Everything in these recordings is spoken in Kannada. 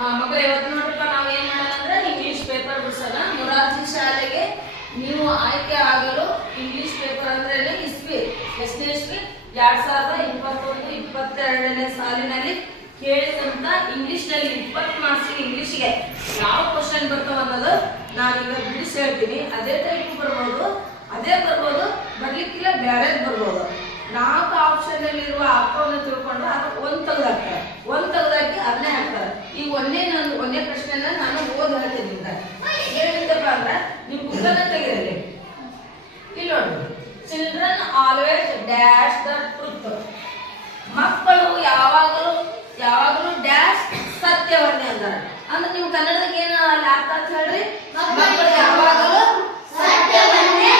ಮಕ್ಕಳು ಇವತ್ತು ನೋಡ್ರಪ್ಪ ನಾವು ಏನು ಮಾಡೋಣ ಅಂದ್ರೆ ಇಂಗ್ಲಿಷ್ ಪೇಪರ್ ಬಿಡಿಸೋಣ. ಮೊರಾರ್ಜಿ ಶಾಲೆಗೆ ನೀವು ಆಯ್ಕೆ ಆಗಲು ಇಂಗ್ಲಿಷ್ ಪೇಪರ್ ಅಂದ್ರೆ ಇಸ್ವಿ ಎಷ್ಟನೇ ಇಸ್ವಿ 2021-22ನೇ ಸಾಲಿನಲ್ಲಿ ಕೇಳಿದಂತ ಇಂಗ್ಲಿಷ್ ನಲ್ಲಿ 20 ಮಾರ್ಕ್ಸ್ಗೆ ಇಂಗ್ಲಿಷ್ಗೆ ಯಾವ ಕ್ವಶನ್ ಬರ್ತಾವ ಅನ್ನೋದು ನಾವೀಗ ಬಿಡಿಸಿ ಹೇಳ್ತೀನಿ. ಅದೇ ಟೈಪ್ ಬರ್ಬೋದು, ಅದೇ ಬರ್ಬೋದು, ಬರ್ಲಿಕ್ಕಿಲ್ಲ ಬೇರೆ ಬರ್ಬೋದು. 4 ಆಪ್ಷನ್ ಅಲ್ಲಿ ಇರುವ ಅರ್ಥವನ್ನು ತಿಳ್ಕೊಂಡು ಅದಕ್ಕೆ ಒಂದು ತೆಗೆದಾಕ್ತಾರೆ, ಒಂದು ತೆಗೆದಾಕಿ ಅದನ್ನೇ ಹಾಕ್ತಾರೆ. ಈ ಒಂದೇ ಪ್ರಶ್ನೆನ ನಾನು ಓದಿ ಹೇಳ್ತೀನಿ. ಹೇಳಿದ್ದಪ್ಪ ಅಂದ್ರೆ ನೀವು ಬುಕ್ಕನ್ನ ತೆಗೆದಿರಿ. ಇಲ್ಲಿ ನೋಡಿ, children always dash the truth. ಮಕ್ಕಳು ಯಾವಾಗಲೂ ಡ್ಯಾಶ್ ಸತ್ಯವನ್ನೇ ಅಂತಾರೆ. ಅಂದ್ರೆ ನೀವು ಕನ್ನಡದಾಗ ಏನು ಅಲ್ಲಿ ಅರ್ಥ ಅಂತ ಹೇಳ್ರಿ. ಮಕ್ಕಳು ಯಾವಾಗಲೂ ಸತ್ಯವನ್ನೇ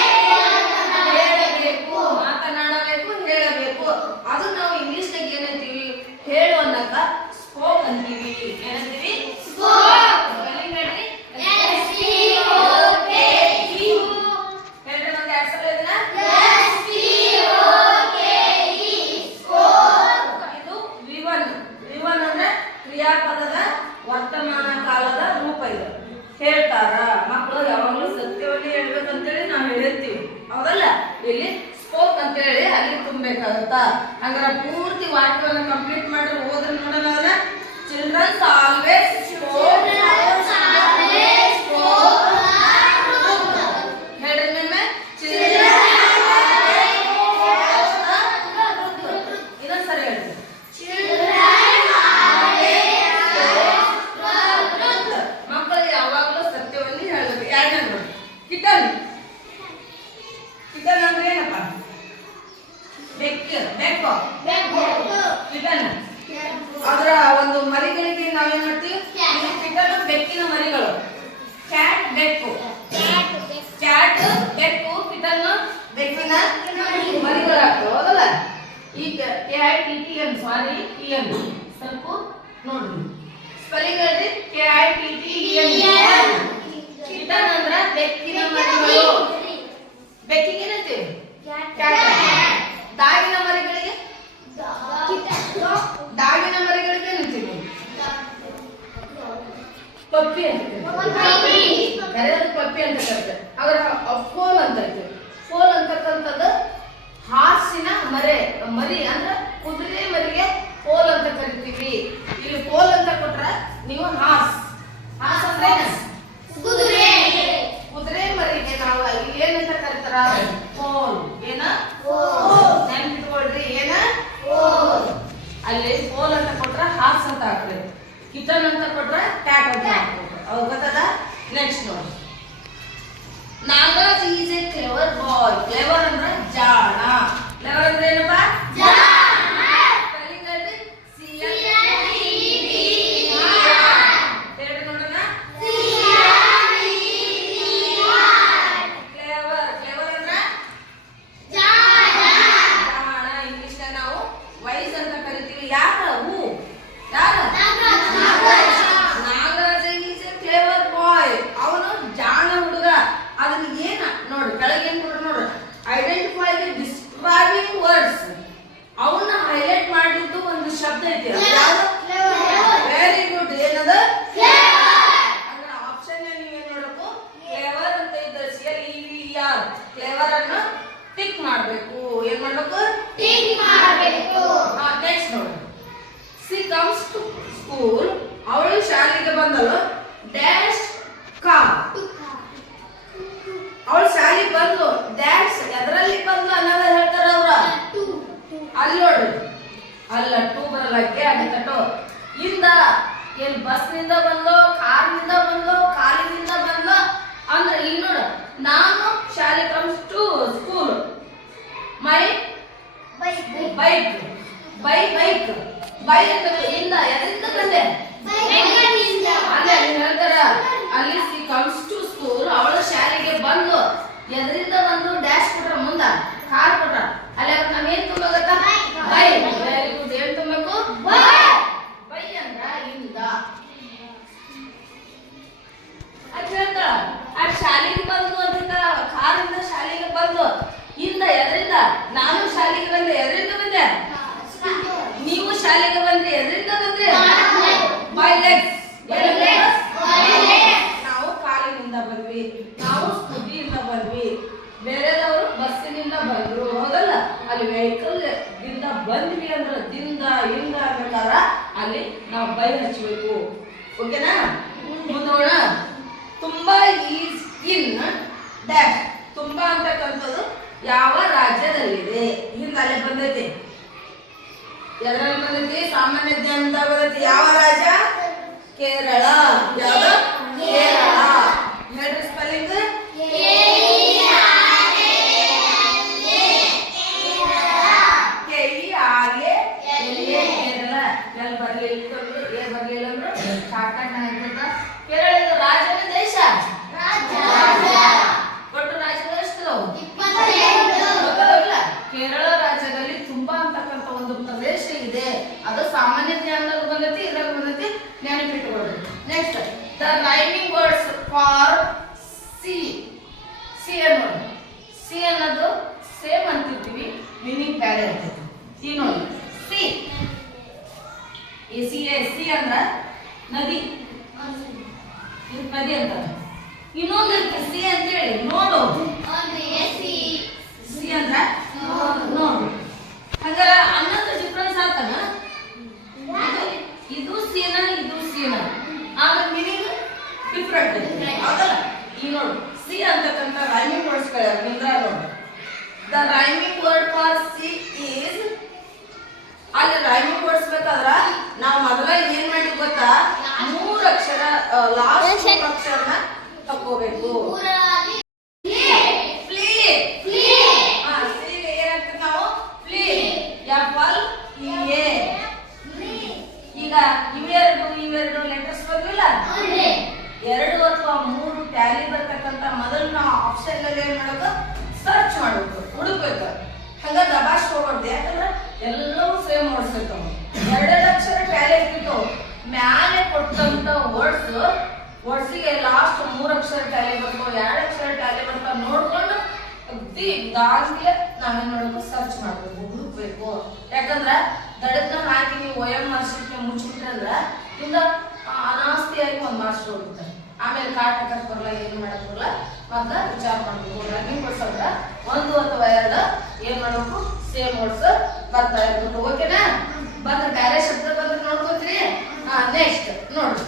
ಹೇಳಬೇಕು, ಮಾತನಾಡಬೇಕು, ಹೇಳಬೇಕು. ಅದು ನಾವು ಇಂಗ್ಲಿಷ್ನಾಗ ಏನಂತೀವಿ ಹೇಳು ಅನ್ನಕ ಸ್ಪೋಕ್ ಅಂತೀವಿ. ಏನಂತೀವಿ? ಸ್ಪೋಕ್. ಸ್ಪೆಲ್ಲಿಂಗ್ ಹೇಳ್ರಿ. ಕ್ರಿಯಾಪದದ ವರ್ತಮಾನ ಕಾಲದ ರೂಪ ಇದು. ಹೇಳ್ತಾರ ಮಕ್ಕಳು ಯಾವಾಗಲೂ ಸತ್ಯವನ್ನೇ ಹೇಳ್ಬೇಕಂತೇಳಿ ನಾವು ಹೇಳಿರ್ತೀವಿ, ಹೌದಲ್ಲ? ಇಲ್ಲಿ ಸ್ಪೋಕ್ ಅಂತೇಳಿ ಅಲ್ಲಿ ತುಂಬಬೇಕಾಗತ್ತ. ಹಂಗಾರೆ ಪೂರ್ತಿ ವಾಕ್ಯವನ್ನು ಕಂಪ್ಲೀಟ್ ಮಾಡಿ ಹೋದ್ರೆ ನೋಡೋಣ. Childrens always spoke. ಹೇಳಿದ್ಮೇಲೆ ಇನ್ನೊಂದು ಸರಿ ಹೇಳ್ತೀವಿ. ಕಿಟನ್ ಅಂದ್ರೆ ಏನಪ್ಪ? ಕಿಟನ್ ಅದರ ಒಂದು ಮರಿಗಳಿಗೆ ನಾವೇನ್ ಮಾಡ್ತೀವಿ? ಕಿಟನ್ ಬೆಕ್ಕಿನ ಮರಿಗಳು. ಕ್ಯಾಟ್ ಬೆಕ್ಕು, ಕ್ಯಾಟ್ ಬೆಕ್ಕು, ಕಿಟನ್ ಬೆಕ್ಕಿನ ಮರಿಗಳಾಗ್ತವೆ, ಹೌದಲ್ಲ? ಈಗ KITTN ಸಾರಿ TN ಸ್ವಲ್ಪ ನೋಡ್ರಿ ಸ್ಪೆಲ್ಲಿಂಗ್ ಹೇಳ್ರಿ. KITTEN. ಕಿಟನ್ ಅಂದ್ರ ಬೆಕ್ಕಿನ ಮರಿಗಳು. ಬೆಕ್ಕಿಗೆ ಏನಂತೀವಿ? ದಾಗಿನ ಮರಿಗಳಿಗೆ ಏನಂತೀವಿ? ಪಪ್ಪಿ ಅಂತೀವಿ. ಪಪ್ಪಿ ಅಂತ ಕರೀತಾರೆ. ಅದರ ಫೋಲ್ ಅಂತ ಇರ್ತೀವಿ. ಫೋಲ್ ಅಂತಕ್ಕಂಥದ್ದು ಹಾಸಿನ ಮರಿ ಅಂದ್ರೆ ಕುದುರೆ ಮರಿಗೆ ಫೋಲ್ ಅಂತ ಕರಿತೀವಿ. ಇಲ್ಲಿ ಫೋಲ್ ಅಂತ ಕೊಟ್ರ ನೀವು ಹಾಸ್ ಅಂದ್ರೆ ಕುದುರೆ ಮರಿಗೆ ನಾವು ಏನಂತ ಕರೀತಾರ? ಫೋಲ್. ಏನ? ನೆನ್ಪಿಟ್ಕೊಳ್ರಿ, ಏನ? ಅಲ್ಲಿ ಫೋಲ್ ಅಂತ ಕೊಟ್ರ ಹಾರ್ಸ್ ಅಂತ ಹಾಕ್ರಿ, ಕಿಟನ್ ಅಂತ ಕೊಟ್ರ ಕ್ಯಾಟ್ ಅಂತ ಹಾಕ್ರಿ. ಅವ್ರು ಗೊತ್ತದ? ನೆಕ್ಸ್ಟ್ ನೋಡಿ, Nagaraj is a clever boy. Clever ಅಂದ್ರೆ ಜಾಣ. ಕ್ಲೆವರ್ ಅಂದ್ರೆ ಏನಪ್ಪ? ಸ್ಪೆಲ್ಲಿಂಗ್ ಹೇಳ್ರಿ. ಹೇಳ್ರಿ ನೋಡೋಣ. Nagaraja is a clever boy. ಅವನು ಜಾಣ ಹುಡುಗ. ಅದನ್ನ ಏನ ನೋಡ್ರಿ ಕೆಳಗೆ ಏನ್ ಕೊಡ್ರಿ ನೋಡ್ರಿ. Identify the describing words. ಅವನ್ನ ಹೈಲೈಟ್ ಮಾಡಿದ್ದು ಒಂದು ಶಬ್ದ ಐತಿ. Very good. ಏನದ? ಅಂದ್ರೆ ಆಪ್ಷನ್ ನೀವು ಏನ್ ನೋಡಬೇಕು? ಕ್ಲೇವರ್ ಅಂತ ಇದ್ದ CLEVER. ಕ್ಲೇವರ್ ಅನ್ನು ಟಿಕ್ ಮಾಡಬೇಕು. ಏನ್ ಮಾಡ್ಬೇಕು? ಟಿಕ್ ಮಾಡಬೇಕು. ನೆಕ್ಸ್ಟ್ ನೋಡಿ, she comes to school. ಅವಳು ಶಾಲೆಗೆ ಬಂದಳು. Dash car. ಅವಳು ಶಾಲೆಗೆ ಬಂದು ಡ್ಯಾಶ್ ಎದರಲ್ಲಿ ಬಂದು ಅನ್ನೋದ ಹೇಳ್ತಾರ ಅವ್ರ. ಅಲ್ಲಿ ನೋಡ್ರಿ, ಅಲ್ಲ ಟೂ ಬರಲ್ಲ, ಆಗಿತ್ತೋ ಇಂದ. ಏನ್ ಬಸ್ನಿಂದ ಬಂದೋ, ಕಾರ್ನಿಂದ ಬಂದೋ, ಕಾಲಿನಿಂದ ಬಂದೋ ಅಂದ್ರೆ ಇಲ್ಲಿ ನೋಡು, ನಾನು ಶಾಲೆ comes to school. My bike. By ಅಂತ ಇಂದ ಎದರಿಂದ ಬಂದೆ? ಅಲ್ಲೇ ಹೇಳ್ತಾರ ಅಲ್ಲಿ ಸಿ ಕಮ್ಸ್ ಟು ಸ್ಕೂಲ್. ಅವಳು ಶಾಲೆಗೆ ಬಂದು ಎದರಿಂದ ಬಂದು ಡ್ಯಾಶ್ ಕೊಟ್ರ, ಮುಂದ ಕಾರ್ ಕೊಟ್ರ. ಅಲ್ಲಿ ನಾವೇನ್ ತುಂಬಾಗತ್ತ? ಬೈ. Very good. ಏನ್ ತುಂಬಬೇಕು? ಬೈ ಅಂದ್ರ ಇಂದ. ಅದ್ ಹೇಳ್ತಾಳ ಆ ಶಾಲೆಗೆ ಬಂದು ಅದಕ್ಕ ಕಾರಿಂದ ಶಾಲೆಗೆ ಬಂದು ಇಂದ ಎದರಿಂದ? ನಾನು ಶಾಲೆಗೆ ಬಂದೆ. ಎದರಿಂದ ಬಂದೆ? ನೀವು ಶಾಲೆಗೆ ಬಂದ್ರಿ, ಎದರಿಂದ ಬಂದ್ರಿ? By legs. ಹಿಂಗ ಆಗ್ಬೇಕಾದ್ರ ಅಲ್ಲಿ ನಾವು ಬೈ ಹಚ್ಚಬೇಕು. ಓಕೆನಾ? ಮುಂದೋಣ. ತುಂಬಾ ಈಸ್ ಇನ್ ಡ್ಯಾಶ್. ತುಂಬಾ ಅಂತಕ್ಕಂಥದ್ದು ಯಾವ ರಾಜ್ಯದಲ್ಲಿದೆ? ಹಿಂದಲ್ಲೇ ಬಂದೈತಿ. ಎದ್ರಲ್ಲಿ ಬಂದೈತಿ? ಸಾಮಾನ್ಯ ಜ್ಞಾನದ ಬಂದೈತಿ. ಯಾವ ರಾಜ್ಯ? ಕೇರಳ. ಯಾವ್ದು? ಕೇರಳ. ಹೇಳ್ರಿ ಸ್ಪೆಲ್ಲಿಂಗ್. ಕೇರಳ ರಾಜ್ಯದ ದೇಶ ಒಟ್ಟು ರಾಜ್ಯದ ಎಷ್ಟು? ಕೇರಳ ರಾಜ್ಯದಲ್ಲಿ ತುಂಬಾ ಅಂತಕ್ಕಂಥ ಒಂದು ಪ್ರದೇಶ ಇದೆ. ಅದು ಸಾಮಾನ್ಯ ಜ್ಞಾನದಾಗ ಬಂದೈತಿ, ಇದ್ರಾಗ ಬಂದೈತಿ, ನೆನಪಿಟ್ಟುಕೊಳ್ಳಿ. Next the rhyming words for C. C ಅನ್ನೋದು, ಸಿ ಅನ್ನೋದು ಸೇಮ್ ಅಂತಿರ್ತೀವಿ, ಮೀನಿಂಗ್ ಬೇರೆ ಇರ್ತೈತಿ. ಸಿ ನೋಡಿ, ಸಿ ಸಿ ಅಂದ್ರ ನದಿ, ಇದು ನದಿ ಅಂತ. ಇನ್ನೊಂದು ಸಿ ಅಂತ ಹೇಳಿ ನೋಡು. ಸಿ ಅಂದ್ರ ನೋಡು. ಹಂಗಾರ ಅನ್ನೋದು ಡಿಫ್ರೆನ್ಸ್ ಆಗ್ತಾನ. ಇದು ಸೀನ, ಇದು ಸೀನ, ಆದ್ರೆ ಮೀನಿಂಗ್ ಡಿಫ್ರೆಂಟ್ ಹೌದಲ್ಲ? ಈ ನೋಡು ಸಿ ಅಂತಕ್ಕಂಥ ರೈಮಿಂಗ್ ವರ್ಡ್ಸ್ ನೋಡು. The rhyming word for C is. ಅಲ್ಲಿ ರೈಮಿಂಗ್ ವರ್ಡ್ಸ್ ಬೇಕಾದ್ರ ನಾವು ಮೊದಲ ಏನ್ ಮಾಡಿ ಗೊತ್ತಾ? 3 ಅಕ್ಷರ ಲಾಸ್ಟ್ ಅಕ್ಷರನ ತಕೋಬೇಕು. ಈಗ ಇವೆರಡು ಲೆಟರ್ಸ್ ಬರ್ಲಿಲ್ಲ, 2 ಅಥವಾ 3 ಟ್ಯಾಲಿ ಬರ್ತಕ್ಕಂಥ ಮೊದಲು ನಾವು ಆಪ್ಷನ್ ಅಲ್ಲಿ ಏನ್ ಮಾಡಬೇಕು? ಸರ್ಚ್ ಮಾಡಬೇಕು, ಹುಡುಕ್ಬೇಕು. ಹಂಗ ದಬಾಶ್ ಹೋಗ್ಬಾರ್ದು. ಯಾಕಂದ್ರೆ ಎಲ್ಲವೂ ಸೇಮ್ ವರ್ಡ್ಸ್ ಇರ್ತಾವ. 2 ಅಕ್ಷರ ಟ್ಯಾಲಿ ಇರ್ತಾವ. ಮ್ಯಾಲೆ ಕೊಟ್ಟಂತ ವರ್ಡ್ಸಿಗೆ ಲಾಸ್ಟ್ 3 ಅಕ್ಷರ ಟ್ಯಾಲಿ ಬರ್ತಾವ, 2 ಅಕ್ಷರ ಟ್ಯಾಲಿ ಬರ್ತಾವ. ನೋಡ್ಕೊಂಡು ಅಗ್ದಿ ದಾಗಿಲೆ ನಾವೇನ್ ಮಾಡಬೇಕು? ಸರ್ಚ್ ಮಾಡ್ಬೇಕು, ಹುಡುಕ್ಬೇಕು. ಯಾಕಂದ್ರ ದಡಕ್ನ ಹಾಕಿ ನೀವು OMR ಶೀಟ್ ಮುಚ್ಚಿಬಿಟ್ರೆ ಅಂದ್ರ ಇಂದ ಅನಾಸ್ತಿಯಾಗಿ ಒಂದು ಮಾರ್ಕ್ಸ್ ಹೋಗ್ಬಿಡ್ತಾರೆ. ಆಮೇಲೆ ಕಾಟ್ ಹಾಕಕ್ ಬರಲ್ಲ, ಏನು ಮಾಡಕ್ ಬರಲ್ಲ. ಮೊದ್ಲ ವಿಚಾರ ಮಾಡ್ಬೇಕು. ರನ್ನಿಂಗ್ ವರ್ಡ್ಸ್ ಅಂದ್ರ 1 ಅಥವಾ 2 ಏನ್ ಮಾಡ್ಬೇಕು? ಸೇಮ್ ವರ್ಡ್ಸ್ ಬರ್ತಾ ಇರ್ಬೇಕು. ಓಕೆನಾ? ಬಂದ್ರೆ ಬೇರೆ ಶಬ್ದ ಬಂದ್ರೆ ನೋಡ್ಕೋತೀರಿ. ನೆಕ್ಸ್ಟ್ ನೋಡ್ರಿ,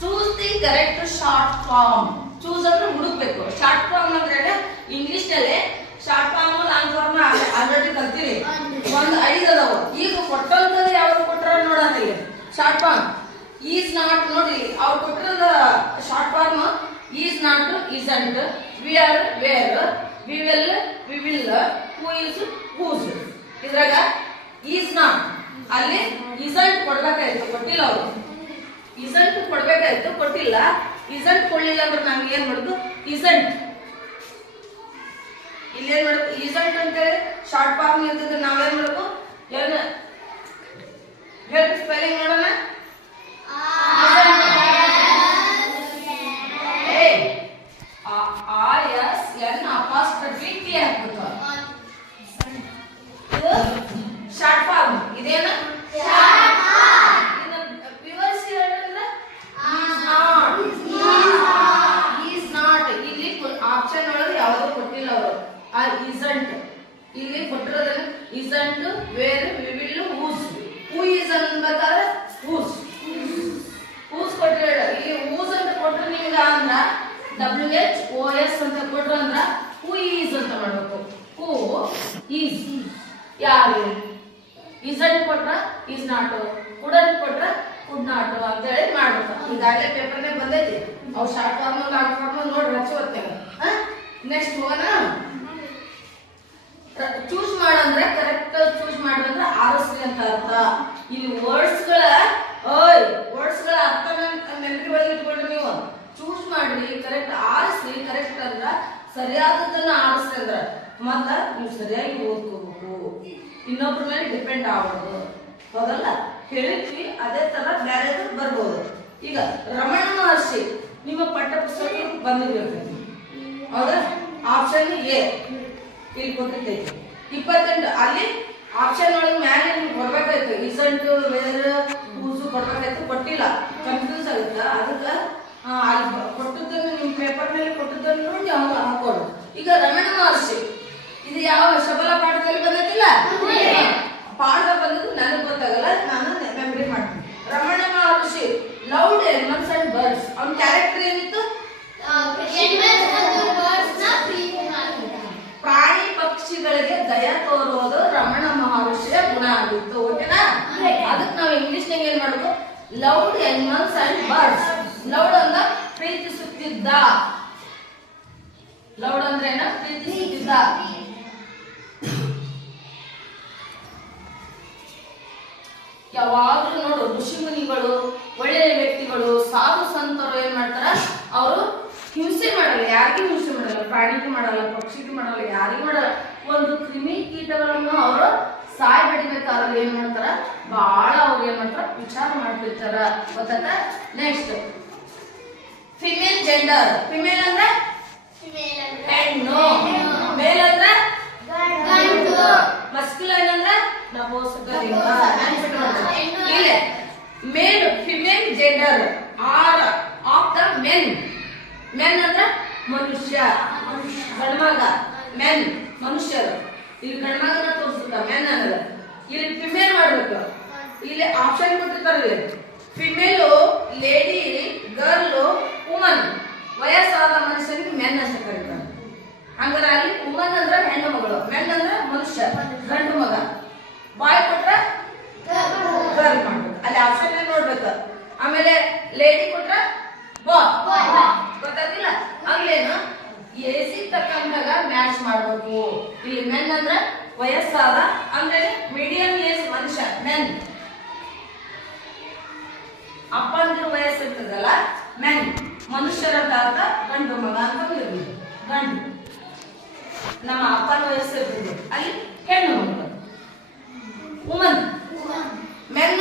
choose the correct short form. Choose ಅಂದ್ರೆ ಹುಡುಕ್ಬೇಕು. ಶಾರ್ಟ್ ಫಾರ್ಮ್ ಅಂದ್ರೆ ಇಂಗ್ಲಿಷ್ ನಲ್ಲಿ short form long form already ಕಲ್ತೀರಿ. ಒಂದು 5 ಅದಾವ. ಈಗ ಕೊಟ್ಟಂತದ್ದು ಯಾವ್ದು ಕೊಟ್ಟಾರ ನೋಡೋಣ. Short form is not. ನೋಡಿ ಅವ್ರು ಕೊಟ್ಟಿರೋದ short form is not, isn't, we are, we're, we will, we will, who is, who's. ಇದ್ರಾಗ ಈಸ್ ನಾಟ್ ಅಲ್ಲಿ ಇಸಂಟ್ ಕೊಡ್ಬೇಕಾಯ್ತು, ಕೊಟ್ಟಿಲ್ಲ ಅವರು. ಇಸಂಟ್ ಕೊಡ್ಬೇಕಾಯ್ತು, ಕೊಟ್ಟಿಲ್ಲ. ಇಸಂಟ್ ಕೊಡ್ಲಿಲ್ಲ ಅಂದ್ರೆ ನಮ್ಗೆ ಏನ್ ಮಾಡುದು? ಇಸಂಟ್ ಇಲ್ಲೇನ್ ಮಾಡ್ಬೇಕು? ಇಸಂಟ್ ಅಂತೇಳಿ ಶಾರ್ಟ್ ಫಾರ್ಮ್ ಇರ್ತದೆ. ನಾವೇನ್ ಮಾಡ್ಬೇಕು? ಏನ್ ಹೇಳಿ ಸ್ಪೆಲ್ಲಿಂಗ್ ನೋಡೋಣ. ಶಾರ್ಟ್ ಫಾರ್ಮ್ ಇದೇನ? ಆಪ್ಷನ್ ಒಳಗೆ ಯಾವುದು ಕೊಟ್ಟಿಲ್ಲ ಅವರು. ಆ ಇಸಂಟ್ ಇಲ್ಲಿ ಕೊಟ್ಟಿರೋದನ್ನ isn't, we're, we will, who's. Who is ಅನ್ಬೇಕಾದ್ರೆ ಹೂಸ್, ಹೂಸ್ ಕೊಟ್ಟಿರ. ಇಲ್ಲಿ ಹೂಸ್ ಅಂತ ಕೊಟ್ರೆ ನಿಮ್ಗೆ ಅಂದ್ರ WHOS ಅಂತ ಕೊಟ್ರ ಅಂದ್ರ ಹೂ ಈಸ್ ಅಂತ ಮಾಡ್ಬೇಕು. ಹೂ ಈಸ್ ಯಾರು? ಇಸಂಟ್ ಕೊಟ್ರ ಈಸ್ ನಾಟ್, ಕುಡಂಟ್ ಕೊಟ್ರ ಕುಡ್ ನಾಟ್ ಅಂತ ಹೇಳಿ ಮಾಡ್ಬೇಕು. ಈಗಾಗಲೇ ಪೇಪರ್ನೇ ಬಂದೈತಿ. ಅವು ಶಾರ್ಟ್ ಫಾರ್ಮ್ ಲಾಂಗ್ ಫಾರ್ಮ್ ನೋಡ್ರಿ ಹಚ್ಚುವತ್ತೇವೆ. ನೆಕ್ಸ್ಟ್ ಹೋಗೋಣ. ಚೂಸ್ ಮಾಡಂದ್ರೆ ಕರೆಕ್ಟ್ ಚೂಸ್ ಮಾಡಿದ್ರೆ ಆರಿಸ್ರಿ ಅಂತ ಅರ್ಥ. ಇಲ್ಲಿ ವರ್ಡ್ಸ್ ಗಳ ಅರ್ಥ ನೆನಪಿ ಒಳಗೆ ಇಟ್ಕೊಳ್ರಿ. ನೀವು ಚೂಸ್ ಮಾಡ್ರಿ, ಕರೆಕ್ಟ್ ಆರಿಸ್ರಿ. ಕರೆಕ್ಟ್ ಅಂದ್ರ ಸರಿಯಾದದನ್ನ ಆರಿಸ್ರಿ ಅಂದ್ರ ಮತ್ತ ನೀವು ಸರಿಯಾಗಿ ಓದ್ಕೋಬೇಕು. ಇನ್ನೊಬ್ಬರ ಮೇಲೆ ಡಿಪೆಂಡ್ ಆಗ್ಬಾರ್ದು. ಹೌದಲ್ಲ? ಹೇಳಿದ್ವಿ ಅದೇ ತರ ಬೇರೆ ಬರ್ಬೋದು. ಈಗ ರಮಣ ಮಹರ್ಷಿ ನಿಮ್ಮ ಪಠ್ಯ ಪುಸ್ತಕ ಬಂದಿರ್ತೈತಿ. ಹೌದಾ? ಆಪ್ಷನ್ ಎ ಇಲ್ಲಿ ಕೊಟ್ಟಿರ್ತೈತಿ 28. ಅಲ್ಲಿ ಆಪ್ಷನ್ ಒಳಗೆ ಮ್ಯಾಲೆ ನಿಮ್ಗೆ ಕೊಡ್ಬೇಕಾಯ್ತು. ಇಸಂಟ್, ವೇರ್, ಹೂಸು ಕೊಡ್ಬೇಕಾಯ್ತು, ಕೊಟ್ಟಿಲ್ಲ. ಕನ್ಫ್ಯೂಸ್ ಆಗುತ್ತಾ? ಅದಕ್ಕೆ ಅಲ್ಲಿ ಕೊಟ್ಟದ್ದನ್ನು ನಿಮ್ಮ ಪೇಪರ್ನಲ್ಲಿ ಕೊಟ್ಟದ್ದನ್ನು ನೋಡಿ ಅವ್ನು ಹಾಕೋದು. ಈಗ ರಮಣ ಮಹರ್ಷಿ ಇದು ಯಾವ ಶಬಲ ಪಾಠದಲ್ಲಿ ಬಂದಿಲ್ಲ? ಪಾಠ ಬಂದಿದ್ದು ನನಗೆ ಗೊತ್ತಾಗಲ್ಲ, ನಾನು ಮೆಮರಿ ಮಾಡ್ತೀನಿ. ರಮಣ ಮಹರ್ಷಿ ಲವ್ಡ್ ಎನಿಮಲ್ಸ್ ಅಂಡ್ ಬರ್ಡ್ಸ್. ಅವನ ಕ್ಯಾರೆಕ್ಟರ್ ಏನಿತ್ತು? ಪ್ರಾಣಿ ಪಕ್ಷಿಗಳಿಗೆ ದಯ ತೋರುವುದು ರಮಣ ಮಹರ್ಷಿಯ ಗುಣ ಆಗಿತ್ತು. ಓಕೆನಾ? ಅದಕ್ಕೆ ನಾವು ಇಂಗ್ಲಿಷ್ ನಾಗ ಏನ್ ಮಾಡಬೇಕು? Loved animals and birds. Loved ಅಂದ್ರೆ ಪ್ರೀತಿಸುತ್ತಿದ್ದ. ಲವ್ಡ್ ಅಂದ್ರೆ ಏನ? ಪ್ರೀತಿಸುತ್ತಿದ್ದ. ಯಾವಾಗ್ಲೂ ನೋಡು, ಋಷಿ ಮುನಿಗಳು, ಒಳ್ಳೆಯ ವ್ಯಕ್ತಿಗಳು, ಸಾಧು ಸಂತರು ಏನ್ ಮಾಡ್ತಾರ? ಅವರು ಹಿಂಸೆ ಮಾಡಲ್ಲ, ಯಾರಿಗೂ ಹಿಂಸೆ ಮಾಡಲ್ಲ, ಪ್ರಾಣಿಗೂ ಮಾಡಲ್ಲ, ಪಕ್ಷಿಗೂ ಮಾಡಲ್ಲ, ಯಾರಿಗೂ ಮಾಡಲ್ಲ. ಒಂದು ಕ್ರಿಮಿ ಕೀಟಗಳನ್ನು ಅವರು ಸಾಯ್ ಬಡಿಬೇಕಾದ್ರೆ ಏನ್ ಮಾಡ್ತಾರ? ಬಹಳ ಅವ್ರು ಏನ್ ಮಾಡ್ತಾರ? ವಿಚಾರ ಮಾಡ್ತಿರ್ತಾರ. ಗೊತ್ತಾಯ್ತಾ? Next female gender. ಫಿಮೇಲ್ ಅಂದ್ರೆ ಹೆಣ್ಣು, ಮೇಲ್ ಅಂದ್ರೆ ಮಸ್ಕ್ಯುಲೈನ್ ಅಂದ್ರೆ ನಪುಂಸಕಲಿಂಗ. ಇಲ್ಲ, male female gender are of the men. Men ಅಂದ್ರೆ ಮನುಷ್ಯ, ಗಂಡ್ಮಗ. ಮೆನ್ ಮನುಷ್ಯರು. ಇಲ್ಲಿ ಗಂಡ್ಮಗನ ತೋರಿಸುತ್ತ ಮೆನ್ ಅನ್ನೋದು. ಇಲ್ಲಿ ಫಿಮೇಲ್ ಮಾಡ್ಬೇಕು. ಇಲ್ಲಿ ಆಪ್ಷನ್ ಕೊಟ್ಟಿರ್ತಾರೆ. ಇಲ್ಲಿ ಫಿಮೇಲು, ಲೇಡಿ, ಗರ್ಲ್, ವುಮನ್. ವಯಸ್ಸಾದ ಮನುಷ್ಯನಿಗೆ ಮೆನ್ ಅಂತ ಕರೀತಾರೆ. ಹಂಗಾರೆ ಅಲ್ಲಿ ವುಮನ್ ಅಂದ್ರೆ ಹೆಣ್ಣು ಮಗಳು, ಮೆನ್ ಅಂದ್ರೆ ಮನುಷ್ಯ, ಗಂಡು ಮಗ. ಬಾಯ್ ಕೊಟ್ರೆ ಗರ್ಲ್ ಮಾಡ್ಬೇಕು. ಅಲ್ಲಿ ಆಪ್ಷನ್ ನೋಡ್ಬೇಕು. ಆಮೇಲೆ ಲೇಡಿ ಕೊಟ್ರೆ ಬಾಯ್. ಗೊತ್ತಾಗಿಲ್ಲ? ಆಗ್ಲೇನು ಏಜ್ ತಕ್ಕಂತಾಗ ಮ್ಯಾಚ್ ಮಾಡ್ಬೇಕು. ಇಲ್ಲಿ ಮೆನ್ ಅಂದ್ರೆ ವಯಸ್ಸಾದ, ಅಂದ್ರೆ ಮೀಡಿಯಂ ಏಜ್ ಮನುಷ್ಯ ಮೆನ್. ಅಪ್ಪಂದಿರ ವಯಸ್ಸು ಇರ್ತದಲ್ಲ ಮೆನ್. ಮನುಷ್ಯರ ತಾತ ಗಂಡು ಮಗ ಅಂತ ಇರ್ಬೋದು. ಗಂಡು ನಮ್ಮ ಅಪ್ಪನ ವಯಸ್ಸು ಇರ್ತದೆ, ಅಲ್ಲಿ ಹೆಣ್ಣು ಮಗ. ವುಮನ್ ಮೆನ್,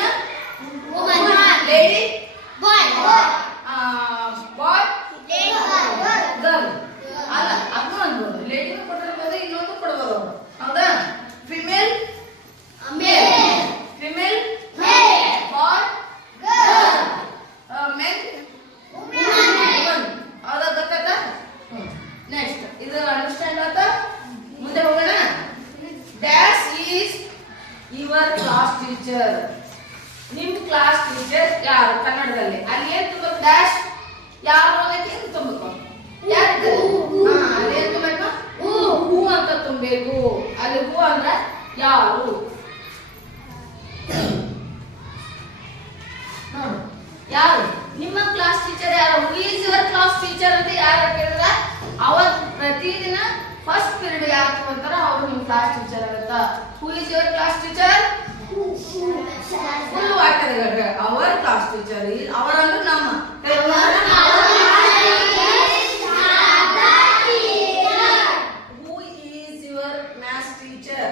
ಲೇಡಿ ಬಾಯ್, ಗರ್ಲ್. ಅಲ್ಲ, ಅದು ಅನ್ಬೋದು. ಲೇಡಿಗೂ ಕೊಟ್ಟಿರ್ಬೋದು, ಇನ್ನೊಂದು ಕೊಡ್ಬೋದು. ಹೌದಾ? ಫಿಮೇಲ್ ಮೇಲ್, ಫಿಮೇಲ್ ಬಾಯ್, ಮೆನ್ ವುಮನ್. ಹೌದಾ? ಗೊತ್ತಾಯ್ತಾ? ನೆಕ್ಸ್ಟ್ ಇದು ಅಂಡರ್ಸ್ಟ್ಯಾಂಡ್ ಆಯ್ತಾ? ಮುಂದೆ ಹೋಗೋಣ. Dash is your class teacher. ನಿಮ್ ಕ್ಲಾಸ್ ಟೀಚರ್ ಯಾರು? ಕನ್ನಡದಲ್ಲಿ ಅಲ್ಲಿ ಏನ್ ತುಂಬಬೇಕು? ಡ್ಯಾಶ್ ಯಾರು ಅನ್ನಕ್ಕೆ ಏನು ತುಂಬಬೇಕು? ಯಾರು? ಅಲ್ಲಿ ಏನ್ ತುಂಬಬೇಕು? ಹೂ ಅಂತ ತುಂಬಬೇಕು. ಅಲ್ಲಿ ಹೂ ಅಂದ್ರೆ ಯಾರು? ನೋಡು, ಯಾರು ನಿಮ್ಮ ಕ್ಲಾಸ್ ಟೀಚರ್? ಯಾರು? ಹೂ ಈಸ್ ಯುವರ್ ಕ್ಲಾಸ್ ಟೀಚರ್ ಅಂತ ಯಾರು ಕೇಳಿದ್ರ ಅವತ್ತು ಪ್ರತಿದಿನ ಫಸ್ಟ್ ಪೀರಿಯಡ್ ಯಾರು ತಗೊಂತಾರ ಅವ್ರು ನಿಮ್ ಕ್ಲಾಸ್ ಟೀಚರ್ ಆಗುತ್ತ. ಹೂ is your class teacher? Full ವಾಕ್ಯದ ಅವರ್ ಕ್ಲಾಸ್ ಟೀಚರ್. ಅವರಂದ್ರೆ ನಮ್ಮ. Who is your maths teacher?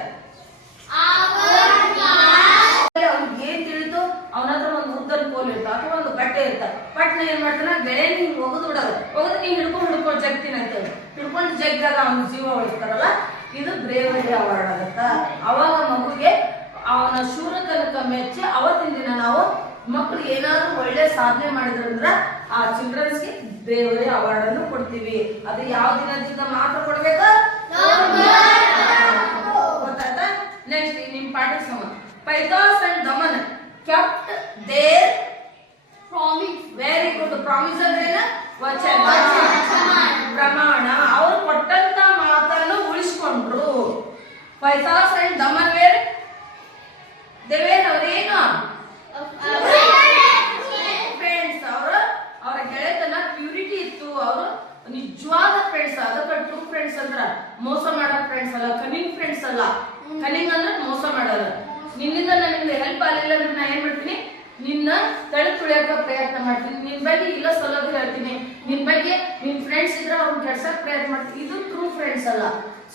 ಅವ್ನಿಗೆ ಏನ್ ತಿಳಿತು? ಅವನ ಹತ್ರ ಒಂದು ಉದ್ದದ ಕೋಲ್ ಇರ್ತ ಅಥವಾ ಒಂದು ಬಟ್ಟೆ ಇರ್ತ. ಪಟ್ನ ಏನ್ ಮಾಡ್ತಾನ? ಗೆಳೆ ನೀವ್ ಒಗದು ಬಿಡೋದು. ಒಗದು ನೀವ್ ಹಿಡ್ಕೊಂಡು ಜಗ್ತೀನಿ ಅಂತ ಹಿಡ್ಕೊಂಡು ಜಗ್ದಾಗ ಅವನ ಜೀವ ಉಳಿಸ್ತಾರಲ್ಲ, ಇದು ಬ್ರೇವರಿ ಅವಾರ್ಡ್ ಆಗುತ್ತ. ಅವಾಗ ಮಗುಗೆ ಅವನ ಶೂರತನಕ ಮೆಚ್ಚಿ ಅವತ್ತಿನ ದಿನ ನಾವು ಮಕ್ಕಳು ಏನಾದ್ರೂ ಒಳ್ಳೆ ಸಾಧನೆ ಮಾಡಿದ್ರಂದ್ರ ಆ ಚಿಲ್ಡ್ರನ್ಸ್ಗೆ ಬ್ರೇವರಿ ಅವಾರ್ಡ್ ಅನ್ನು ಕೊಡ್ತೀವಿ. ಅದು ಯಾವ ದಿನದಿಂದ ಮಾತ್ರ ಕೊಡ್ಬೇಕು? ಗೊತ್ತಾಯ್ತಾ? ನೆಕ್ಸ್ಟ್ ನಿಮ್ ಪಾಠ ಸಮ. Pythias and Damon kept their promise. Very good. Promise ಅಂದ್ರೆ ವಚನ, ಪ್ರಮಾಣ. ಅವರು ಕೊಟ್ಟಂತ ಮಾತನ್ನು ಉಳಿಸಿಕೊಂಡ್ರು. ಪೈಥಾಸ್ ಅಂಡ್ ದಮನ್ ವೇರ್ ಅವರೇನು ಫ್ರೆಂಡ್ಸ್. ಅವರ ಗೆಳೆತನ ಪ್ಯೂರಿಟಿ ಇತ್ತು. ಅವರು ನಿಜವಾದ ಫ್ರೆಂಡ್ಸ್. ಅದಕ್ಕೆ ಟ್ರೂ ಫ್ರೆಂಡ್ಸ್ ಅಂದ್ರ ಮೋಸ ಮಾಡೋ ಫ್ರೆಂಡ್ಸ್ ಅಲ್ಲ, ಕನಿಂಗ್ ಫ್ರೆಂಡ್ಸ್ ಅಲ್ಲ. ಕನಿಂಗ್ ಅಂದ್ರೆ ಮೋಸ ಮಾಡೋರು. ನಿನ್ನಿಂದ ನನಗೆ ಹೆಲ್ಪ್ ಆಗಲಿಲ್ಲ ಅಂದ್ರೆ ನಾ ಏನ್ ಮಾಡ್ತೀನಿ? ನಿನ್ನ ತಲೆ ತುಳಿಯಕ ಪ್ರಯತ್ನ ಮಾಡ್ತೀನಿ. ನಿನ್ ಬಗ್ಗೆ ಇಲ್ಲ ಸಲೋದು ಹೇಳ್ತೀನಿ. ನಿನ್ ಬಗ್ಗೆ ನಿನ್ ಫ್ರೆಂಡ್ಸ್ ಇದ್ರೆ ಅವ್ರನ್ನ ಕೆಡ್ಸಕ್ ಪ್ರಯತ್ನ ಮಾಡ್ತೀನಿ. ಇದು ಟ್ರೂ ಫ್ರೆಂಡ್ಸ್ ಅಲ್ಲ.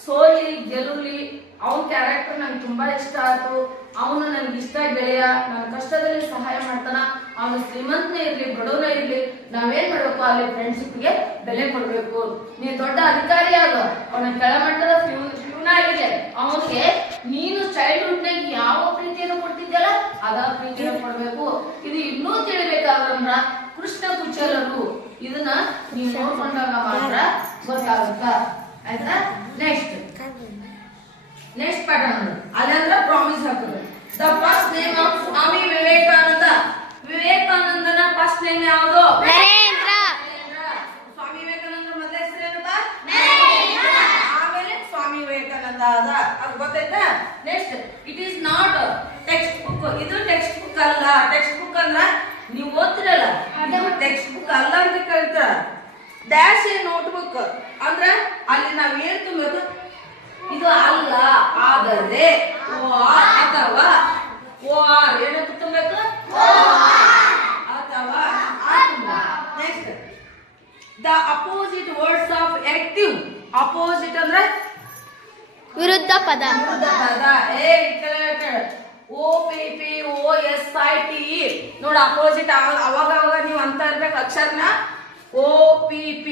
ಸೋಲಿ ಗೆಲುಲಿ ಅವನ ಕ್ಯಾರೆಕ್ಟರ್ ನಂಗೆ ತುಂಬಾ ಇಷ್ಟ ಆಯ್ತು, ಅವನು ನನ್ಗೆ ಇಷ್ಟ ಗೆಳೆಯ, ನನ್ನ ಕಷ್ಟದಲ್ಲಿ ಸಹಾಯ ಮಾಡ್ತಾನ, ಅವನು ಶ್ರೀಮಂತನೇ ಇರ್ಲಿ ಬಡವನೇ ಇರ್ಲಿ, ನಾವೇನ್ ಮಾಡ್ಬೇಕು? ಅಲ್ಲಿ ಫ್ರೆಂಡ್ಶಿಪ್ಗೆ ಬೆಲೆ ಕೊಡ್ಬೇಕು. ನೀನ್ ದೊಡ್ಡ ಅಧಿಕಾರಿ ಆಗ, ಅವನ ಕೆಳಮಟ್ಟದ ಪ್ಯೂನ್ ಆಗಿದೆ, ಅವನಿಗೆ ನೀನು ಚೈಲ್ಡ್ಹುಡ್ ನಾಗ ಯಾವ ಪ್ರೀತಿಯನ್ನು ಕೊಡ್ತಿದ್ಯಲ್ಲ ಅದ ಪ್ರೀತಿಯನ್ನು ಕೊಡ್ಬೇಕು. ಇದು ಇನ್ನೂ ತಿಳಿಬೇಕಾದ್ರ ಕೃಷ್ಣ ಕುಚಲರು ಇದನ್ನ ನೀವು ನೋಡ್ಕೊಂಡಾಗ ಮಾತ್ರ ಗೊತ್ತಾಗುತ್ತ. ಆಯ್ತಾ? ನೆಕ್ಸ್ಟ್ ಪಾಠ ನೋಡು. ಅಲ್ಲಂದ್ರ ಪ್ರಾಮಿಸ್ ಹಾಕೋದು. The first name of Swami Vivekananda. ವಿವೇಕಾನಂದನ ಫಸ್ಟ್ ನೇಮ್ ಯಾವುದು? ನರೇಂದ್ರ. ಸ್ವಾಮಿ ವಿವೇಕಾನಂದ ಮೊದಲ ಹೆಸರು ಏನಪ್ಪ? ಆಮೇಲೆ ಸ್ವಾಮಿ ವಿವೇಕಾನಂದ ಅದ. ಅದು ಗೊತ್ತಾಯ್ತಾ? Next, it is not text book. ಇದು ಟೆಕ್ಸ್ಟ್ ಬುಕ್ ಅಲ್ಲ. ಟೆಕ್ಸ್ಟ್ ಬುಕ್ ಅಂದ್ರ ನೀವು ಓದ್ತಿರಲ್ಲ, ಇದು ಟೆಕ್ಸ್ಟ್ ಬುಕ್ ಅಲ್ಲ ಅಂತ ಕರೀತಾರ. ಡ್ಯಾಶ್ ಎ ನೋಟ್ ಬುಕ್ ಅಂದ್ರ ಅಲ್ಲಿ ನಾವ್ ಏನ್ ತುಂಬಬೇಕು? ಇದು ಅಲ್ಲ, ಆದರೆ ಅಥವಾ ಏನಂತ ತುಂಬಬೇಕು? ಅಥವಾ. Next, the opposite words of active. Opposite ಅಂದ್ರೆ ವಿರುದ್ಧ ಪದ. ವಿರುದ್ಧ ಪದ. OPPOSITE ನೋಡ, ಅಪೋಸಿಟ್ ಅವಾಗ ಅವಾಗ ನೀವು ಅಂತ ಇರ್ಬೇಕು ಅಕ್ಷರನ. OPPRSITE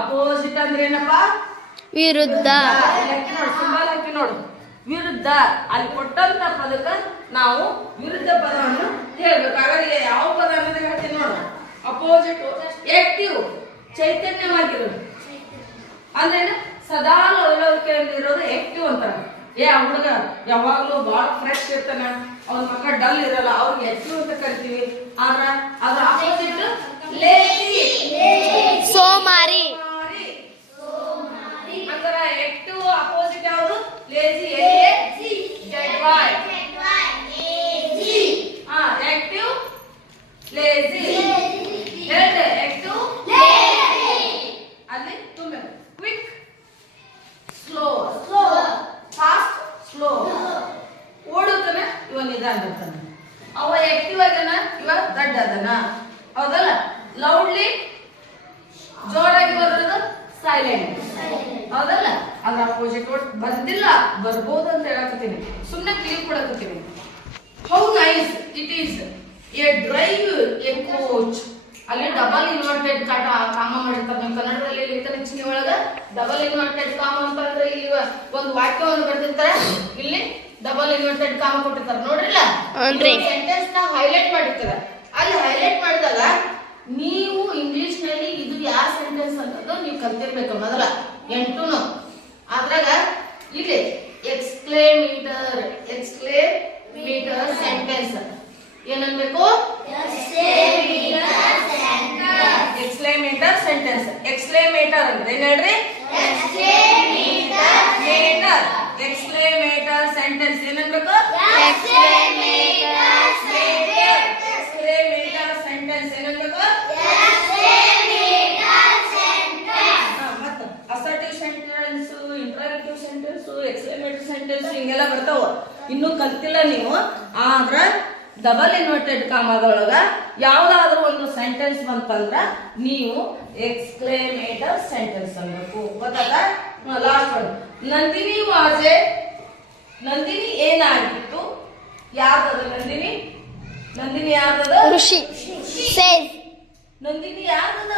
ಅಪೋಸಿಟ್ ಅಂದ್ರೆ ಏನಪ್ಪ? ವಿರುದ್ಧ. ಸಿಂಬಲ್ ಹಾಕಿ ನೋಡು, ವಿರುದ್ಧ. ಅಲ್ಲಿ ಕೊಟ್ಟಂತ ಪದಕ್ಕ ನಾವು ವಿರುದ್ಧ ಪದವನ್ನು ಹೇಳ್ಬೇಕು. ಹಾಗಾದ್ರೆ ಯಾವ ಪದ ಅನ್ನೋದು ಹೇಳ್ತೀನಿ ನೋಡು. ಅಪೋಸಿಟ್ ಆಕ್ಟಿವ್, ಚೈತನ್ಯವಾಗಿರೋದು ಅಂದ್ರೆ ಸದಾ ಲವಲವಿಕೆಯಿಂದ ಇರೋದು ಆಕ್ಟಿವ್ ಅಂತಾರೆ. ಆ ಹುಡುಗ ಯಾವಾಗ್ಲೂ ಬಹಳ ಫ್ರೆಶ್ ಇರ್ತಾನ, ಅವ್ನ ಮಕ್ಕ ಡಲ್ ಇರಲ್ಲ, ಅವ್ರಿಗೆ ಆಕ್ಟಿವ್ ಅಂತ ಕರಿತೀವಿ. ಆದ್ರ ಅದ್ರ ಅಪೋಸಿಟ್ ಲೇಜಿ, ಸೋಮಾರಿ. ಅಂತರ ಆಕ್ಟಿವ್ ಅಪೋಸಿಟ್ ಯಾವುದು? ಲೇಜಿ. Active lazy. ಹೇಳ್ದೆ ಆಕ್ಟಿವ್ ಅಲ್ಲಿ ತುಂಬ ಕ್ವಿಕ್, ಸ್ಲೋ, ಫಾಸ್ಟ್, ಸ್ಲೋ. ಓಡುತ್ತಾನ, ಇವ ನಿಧಾನ ಇರ್ತಾನ. ಅವ ಆಕ್ಟಿವ್ ಆಗನ, ಇವ ದಡ್ಡ ಅದನ. ಹೌದಲ್ಲ? ಲೌಡ್ಲಿ ಜೋರಾಗಿ ಬರೋದು ಸೈಲೆಂಟ್. ಹೌದಲ್ಲ? ಅದ್ರ ಅಪೋಸಿಟ್ ವರ್ಡ್ ಬಂದಿಲ್ಲ, ಬರ್ಬೋದು ಅಂತ ಹೇಳಕತ್ತೀನಿ, ಸುಮ್ಮನೆ ಕ್ಲಿಕ್ ಕೊಡಕತ್ತೀನಿ. How nice it is a drive a coach. ಅಲ್ಲಿ ಡಬಲ್ ಇನ್ವರ್ಟೆಡ್ ಕಾಮ ಮಾಡಿರ್ತಾರೆ. ನಮ್ಮ ಕನ್ನಡದಲ್ಲಿ ಲೇಖನ ಒಳಗ ಡಬಲ್ ಇನ್ವರ್ಟೆಡ್ ಕಾಮ ಅಂತಂದ್ರೆ ಇಲ್ಲಿ ಒಂದು ವಾಕ್ಯವನ್ನು ಬರ್ತಿರ್ತಾರೆ, ಇಲ್ಲಿ ಡಬಲ್ ಇನ್ವರ್ಟೆಡ್ ಕಾಮ ಕೊಟ್ಟಿರ್ತಾರೆ. ನೋಡ್ರಿಲ್ಲ, ಸೆಂಟೆನ್ಸ್ ನ ಹೈಲೈಟ್ ಮಾಡಿರ್ತಾರೆ. ಅಲ್ಲಿ ಹೈಲೈಟ್ ಮಾಡಿದಾಗ ನೀವು ಇಂಗ್ಲಿಷ್ ನಲ್ಲಿ ಇದು ಯಾವ ಸೆಂಟೆನ್ಸ್ ಅಂತಂದು ನೀವು ಕಲ್ತಿರ್ಬೇಕು ಮೊದಲ 8. ಅದ್ರಾಗ ಇಲ್ಲಿ ಎಕ್ಸ್ಕ್ಲೇಮೇಟರ್ ಸೆಂಟೆನ್ಸ್ ಏನನ್ಬೇಕು? Exclamatory sentence. ಎಕ್ಸ್ಕ್ಲೇಮೇಟರ್ ಅಂದ್ರೆ ಏನ್ ಹೇಳ್ರಿ? ಎಕ್ಸ್ಕ್ಲೇಮೇಟರ್ ಸೆಂಟೆನ್ಸ್ ಏನನ್ಬೇಕು? ಎಕ್ಸ್ಕ್ಲೇಮೇಟರ್ ಸೆಂಟೆನ್ಸ್ ಏನನ್ಬೇಕು? ಮತ್ತೆ assertive sentence, interrogative sentence, exclamatory sentence ಹಿಂಗೆಲ್ಲ ಬರ್ತಾವ. ಇನ್ನೂ ಕಲ್ತಿಲ್ಲ ನೀವು. ಆದ್ರ ಡಬಲ್ ಇನ್ವರ್ಟೆಡ್ ಕಾಮದೊಳಗ ಯಾವ್ದಾದ್ರು ಒಂದು ಸೆಂಟೆನ್ಸ್ ಬಂತಂದ್ರ ನೀವು ಎಕ್ಸ್ಕ್ಲೇಮೇಟರ್ ಸೆಂಟೆನ್ಸ್ ಅನ್ಬೇಕು. ಗೊತ್ತಾಗ? Last one. ನಂದಿನಿ ವಾಜೆ. ನಂದಿನಿ ಏನಾಗಿತ್ತು? ಯಾರ್ದದ ನಂದಿನಿ? ನಂದಿನಿ ಯಾರ್ದದ? ಋಷಿ. ಸೇಜ್. ನಂದಿನಿ ಯಾರ್ದದ?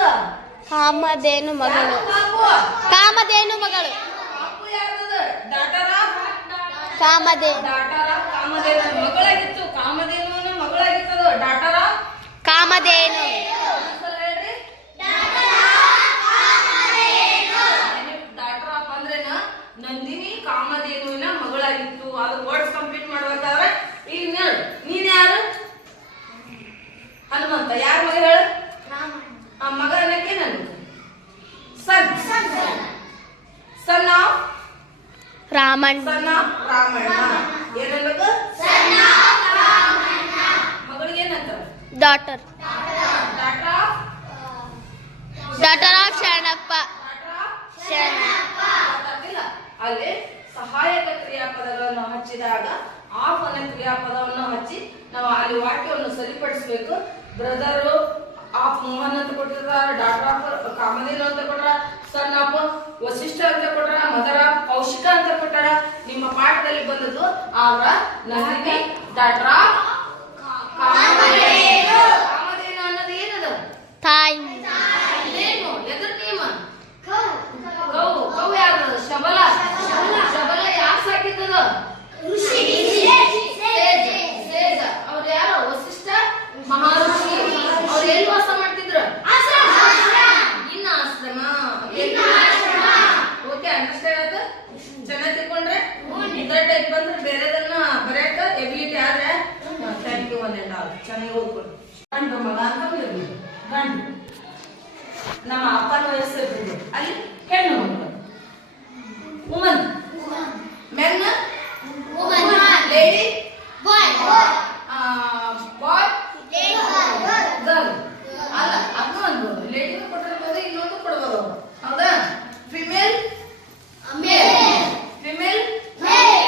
ಕಾಮಧೇನು ಮಗಳು. ಕಾಮಧೇನು ಮಗಳು. ಪಾಪು ಯಾರ್ದದ? ಡಾಟರ ಕಾಮಧೇನು. ಡಾಟರ ಕಾಮಧೇನು ಮಗಳಾಗಿತ್ತು. ಕಾಮಧೇನುವಿನ ಮಗಳಾಗಿತ್ತದ ಡಾಟರ ಕಾಮಧೇನು. ಹೇಳ್ರಿ. ಡಾಟರ ಅಂದ್ರೇನ? ನಂದಿನಿ ಕಾಮಧೇನುವಿನ ಮಗಳಾಗಿತ್ತು. ಅದು ವರ್ಡ್ಸ್ ಕಂಪ್ಲೀಟ್ ಮಾಡ್ಬೇಕಾದ್ರೆ ಈಗ ನೀನ್ ಯಾರು? ಹನುಮಂತ. ಯಾರ ಮಗ ಹೇಳು? ಆ ಮಗ ಅನ್ನಕ್ಕೆ ನನ್ಗೆ ಸನ್ ಆಫ್ ರಾಮಣ್ಣ. ರಾಮಣ್ಣ. ಏನನ್ಬೇಕು? ಮಗಳಿಗೆ ಏನಂತಾರೆ? ಡಾಟರ್. Daughter of Sharanappa. ಅಲ್ಲಿ ಸಹಾಯಕ ಕ್ರಿಯಾಪದಗಳನ್ನು ಹಚ್ಚಿದಾಗ ಆಫ್ ಅನ್ನೋ ಕ್ರಿಯಾಪದವನ್ನು ಹಚ್ಚಿ ನಾವು ಅಲ್ಲಿ ವಾಕ್ಯವನ್ನು ಸರಿಪಡಿಸಬೇಕು. ಬ್ರದರು ಆಫ್ ಮೋಹನ್ ಅಂತ ಕೊಟ್ಟಿರ್ತಾರೆ, ಡಾಟರ್ ಆಫ್ ಕಾಮಧೇನು ಅಂತ ಕೊಟ್ರ, ಸನ್ ಆಫ್ ವಸಿಷ್ಠ ಅಂತ ಕೊಟ್ರ, ಮದರ್ ಆಫ್ ಕೌಶಿಕ ಅಂತ ಕೊಟ್ಟಾರ. ನಿಮ್ಮ ಪಾಠದಲ್ಲಿ ಬಂದದ್ದು ಅವರ ನಂದಿನಿ ಡಾಟರ್ ಆಫ್ ಕಾಮಧೇನು. ಕಾಮಧೇನು ಅನ್ನೋದು ಏನದ? ತಾಯಿ. ಏನು? ಎದ್ರ ನೇಮ? ಗೌ. ಗೌ ಯಾರ್ದು? ಶಬಲ. ಶಬಲ ಯಾಕೆ ಸಾಕಿದ್ದದ? ಸೇಜ. ಅವ್ರು ಯಾರು? ವಸಿಷ್ಠ ಮಹರ್ಷಿ. ಅವ್ರು ಎಲ್ಲಿ ವಾಸ ಮಾಡ್ತಿದ್ರು? ಇನ್ನ ಆಶ್ರಮ. ಓಕೆ, ಅಂಡರ್ಸ್ಟ್ಯಾಂಡ್ ಆಯ್ತು? ಚೆನ್ನಾಗಿ ತಿಳ್ಕೊಂಡ್ರೆ ನೀವು ಓದ್ಕೊಳ್ಳಿ. ಗಂಡು ಮಗ ಅಂತ ಇರಲಿ, ಗಂಡು. ನಮ್ಮ ಅಪ್ಪನ ವಯಸ್ಸು ಇರ್ತದೆ, ಅಲ್ಲಿ ಹೆಣ್ಣು ಮಕ್ಕಳು. ವುಮನ್, ಮೆನ್, ಲೇಡಿ, ಬಾಯ್, ಗರ್ಲ್. ಅಲ್ಲ, ಅದನ್ನು ಅನ್ಬೋದು, ಲೇಡಿನೂ ಕೊಟ್ಟಿರ್ಬೋದು, ಇನ್ನೊಂದು ಕೊಡ್ಬೋದು ಅವರು. ಹೌದಾ? ಫಿಮೇಲ್, ಫಿಮೇಲ್, ಬಾಯ್,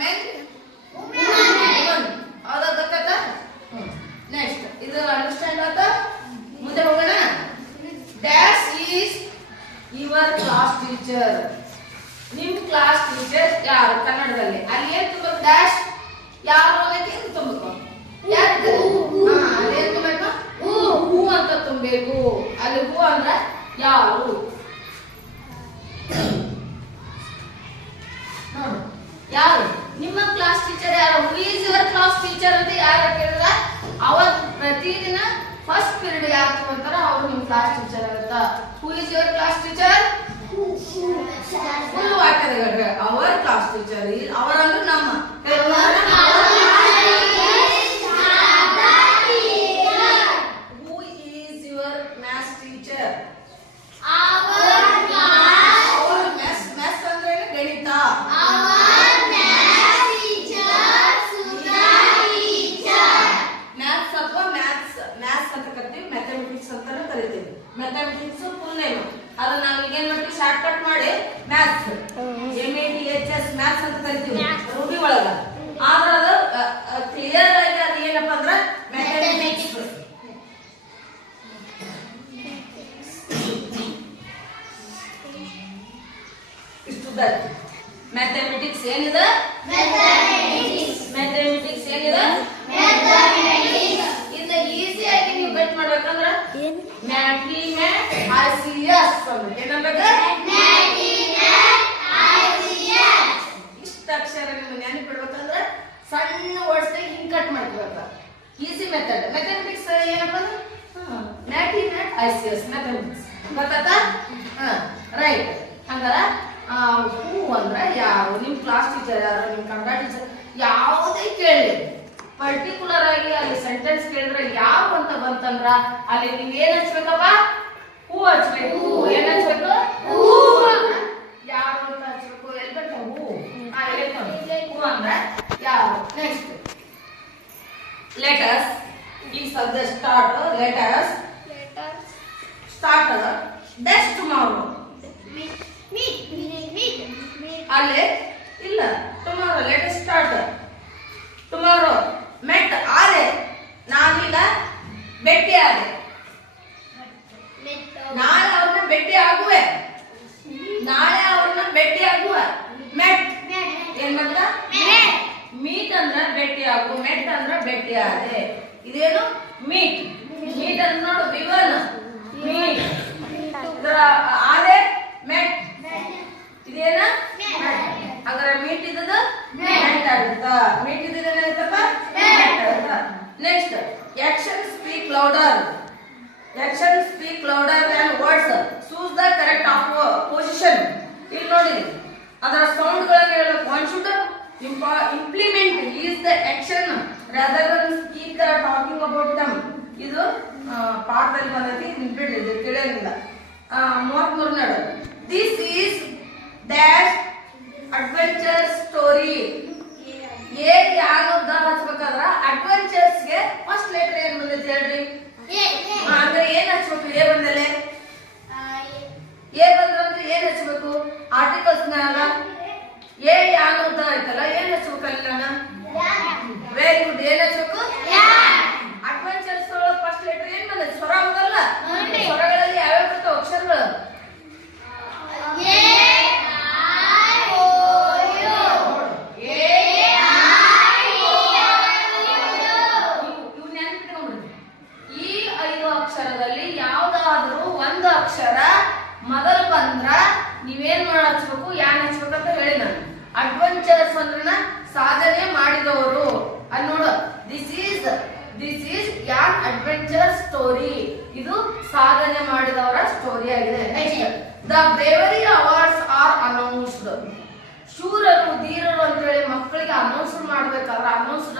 ಮೆನ್, ವುಮನ್. ಹೌದಾ? ಗೊತ್ತಾಯ್ತಾ? ನೆಕ್ಸ್ಟ್ ಇದು ಅಂಡರ್ಸ್ಟ್ಯಾಂಡ್ ಆಯ್ತಾ? ಮುಂದೆ ಹೋಗೋಣ. Dash is your class teacher. ನಿಮ್ ಕ್ಲಾಸ್ ಟೀಚರ್ ಯಾರು ಕನ್ನಡದಲ್ಲಿ? ಅಲ್ಲಿ ಏನ್ ತುಂಬಬೇಕು? ಡ್ಯಾಶ್ ಯಾರು ಅನ್ನೋಕೆ ಏನು ತುಂಬಬೇಕು? ಯಾರು? ಅದೇನ್ ತುಂಬಬೇಕು? ಹೂ ಅಂತ ತುಂಬಬೇಕು. ಅಲ್ಲಿ ಹೂ ಅಂದ್ರೆ ಯಾರು? ನೋಡು, ಯಾರು ನಿಮ್ಮ ಕ್ಲಾಸ್ ಟೀಚರ್? ಯಾರು? ಹೂ ಈಸ್ ಯುವರ್ ಕ್ಲಾಸ್ ಟೀಚರ್ ಅಂತ ಯಾರು ಕೇಳಿದ್ರ ಅವತ್ತು ಪ್ರತಿದಿನ ಫಸ್ಟ್ ಪೀರಿಯಡ್ ಯಾರು ತಗೊಂತಾರ ಅವರು ನಿಮ್ಮ ಕ್ಲಾಸ್ ಟೀಚರ್ ಆಗುತ್ತಾ? Who is your class teacher? Full ವಾಕ್ಯದ ಹೇಳ್ರಿ. Our class teacher. ಅವರ್ ಅಂದ್ರೆ ನಮ್ಮ. Who is your maths teacher? Maths ಅಂದ್ರೆ ಗಣಿತ. ಮ್ಯಾಥ್ಸ್ ಅಥವಾ ಮ್ಯಾಥ್ಸ್ ಅಂತ ಕರಿತೀವಿ, ಮ್ಯಾಥಮೆಟಿಕ್ಸ್ ಅಂತಾನು ಕರಿತೀವಿ. Mathematics full name. ಅದನ್ನ ನಾವು ಈಗ ಏನ್ ಮಾಡ್ತೀವಿ? ಶಾರ್ಟ್ ಕಟ್ ಮಾಡಿ ಮ್ಯಾಥ್ಸ್, MATHS ಮ್ಯಾಥ್ಸ್ ಅಂತ ಕರಿತೀವಿ ರೂಢಿ ಒಳಗ. ಆದ್ರೆ ಅದು ಕ್ಲಿಯರ್ ಆಗಿ ಅದು ಏನಪ್ಪಾ ಅಂದ್ರೆ ಮ್ಯಾಥಮೆಟಿಕ್ಸ್. ಇಷ್ಟು ಮ್ಯಾಥಮೆಟಿಕ್ಸ್ ಏನಿದೆ? ಮ್ಯಾಥಮೆಟಿಕ್ಸ್ ಏನಿದೆ? ಇನ್ನ ಈಸಿಯಾಗಿ ನೀವು ಬೆಟ್ ಮಾಡ್ಬೇಕಂದ್ರ ICS ಇಷ್ಟ ಅಕ್ಷರ ನಿಮ್ಗೆ ನೆನಪಿಡ್ಬೇಕಂದ್ರ ಸಣ್ಣ ವರ್ಡ್ಸ್ ಹಿಂಗ್ ಕಟ್ ಮಾಡ್ಕೋಬೇಕ. Easy method. ಮ್ಯಾಥಮೆಟಿಕ್ಸ್ ಏನಪ್ಪ? ICS mathematics. ಗೊತ್ತಾಯ್ತಾ? ರೈಟ್. ಹಂಗಾರ ಹೂ ಅಂದ್ರ ಯಾರು? ನಿಮ್ ಕ್ಲಾಸ್ ಟೀಚರ್ ಯಾರು? ನಿಮ್ ಕನ್ನಡ ಟೀಚರ್ ಯಾವುದೇ ಕೇಳಿ ಪರ್ಟಿಕ್ಯುಲರ್ ಆಗಿ ಅಲ್ಲಿ ಸೆಂಟೆನ್ಸ್ ಕೇಳಿದ್ರೆ ಯಾವ ಅಂತ ಬಂತಂದ್ರ ಅಲ್ಲಿ ನೀವ್ ಏನ್ ಹಚ್ಬೇಕಪ್ಪ? ಹೂ ಹಚ್ಬೇಕು. ಏನ್ ಹಚ್ಬೇಕು? ಹೂ. ಯಾರು ಅಂತ ಹಚ್ಬೇಕು. ಎಲ್ಲಿ ಬಂತ ಹೂ? ಹೂ ಅಂದ್ರ ಯಾರು. Next letters. ಈಗ ಸದ್ಯ start. Letters start dash tomorrow. ಅಲ್ಲಿ ಇಲ್ಲ, tomorrow. Letters start tomorrow. Met ಆದೆ, ನಾವೀಗ ಭೇಟಿ ಆದೆ. ನಾಳೆ ಅವ್ರನ್ನ ಭೇಟಿ ಆಗುವೆ. ನಾಳೆ ಅವ್ರನ್ನ ಭೇಟಿ ಆಗುವ. ಮೆಟ್ ಏನ್ ಮಾಡ್ದ? ಮೀಟ್ ಅಂದ್ರ ಭೇಟಿ ಆಗು. ಮೆಟ್ ಅಂದ್ರ ಭೇಟಿ ಆದೆ. ಇದೇನು? ಮೀಟ್. ಮೀಟ್ ಅಂತ ನೋಡು, ವಿವನ್ ಮೀಟ್. ಆದೆ ಮೆಟ್. ಇದೇನ? ಹಾಗಾದ್ರೆ ಮೀಟ್ ಇದ್ದದ ಮೆಟ್ ಆಗುತ್ತ. ಮೀಟ್ ಇದ್ದದ ಏನಂತಪ್ಪ? ಮೆಟ್ ಆಗುತ್ತ. Next action speak louder. Action speak louder than words. Choose the correct position. ಇಲ್ಲಿ ನೋಡಿ, ಅದರ ಸೌಂಡ್ ಗಳನ್ನು ಹೇಳಬೇಕು. One should implement is the action rather than keep the talking about them. ಇದು ಪಾಠದಲ್ಲಿ ಬಂದೈತಿ, ನೆನಪಿಡ್ಲಿ, ತಿಳಿಯಂಗಿಲ್ಲ. 33 This is dash adventure story. ಏ ಯಾರು ಹಚ್ಬೇಕಾದ್ರ ಅಡ್ವೆಂಚರ್ಸ್ ಗೆ ಫಸ್ಟ್ ಲೆಟರ್ ಏನ್ ಬಂದೈತಿ ಹೇಳ್ರಿ? ಅಂದ್ರೆ ಏನ್ ಹಚ್ಬೇಕು? ಎ ಬಂದಲೆ ಎ ಬಂದ್ರೆ ಏನ್ ಹಚ್ಬೇಕು? ಆರ್ಟಿಕಲ್ಸ್ ಅಲ್ಲ. ಎ ಯಾನು ಅಂತ ಆಯ್ತಲ್ಲ, ಏನ್ ಹಚ್ಬೇಕು ಅಲ್ಲಿ ನಾನು? Very good. ಏನ್ ಹಚ್ಬೇಕು? ಅಡ್ವೆಂಚರ್ಸ್ ಫಸ್ಟ್ ಲೆಟರ್ ಏನ್ ಬಂದ? ಸ್ವರ ಹೌದಲ್ಲ? ಸ್ವರಗಳಲ್ಲಿ ಯಾವ್ಯಾವ ಬರ್ತಾವ ಅಕ್ಷರಗಳು? ಯಾವ್ದಾದ್ರೂ ಒಂದು ಅಕ್ಷರ ಮೊದಲು ಬಂದ್ರ ನೀವೇನ್ ಹಚ್ಬೇಕು? ಯಾನ್ ಹಚ್ಬೇಕಂತ ಹೇಳಿ ನಾನು. ಅಡ್ವೆಂಚರ್ಸ್ ಅಂದ್ರ ಸಾಧನೆ ಮಾಡಿದವರು. ಅಲ್ಲಿ ನೋಡು, this is an adventure story. ಇದು ಸಾಧನೆ ಮಾಡಿದವರ ಸ್ಟೋರಿ ಆಗಿದೆ. Next the bravery awards are announced. ಶೂರರು ಧೀರರು ಅಂತ ಹೇಳಿ ಮಕ್ಕಳಿಗೆ ಅನೌನ್ಸ್ ಮಾಡ್ಬೇಕಾದ್ರೆ ಅನೌನ್ಸ್ಡ್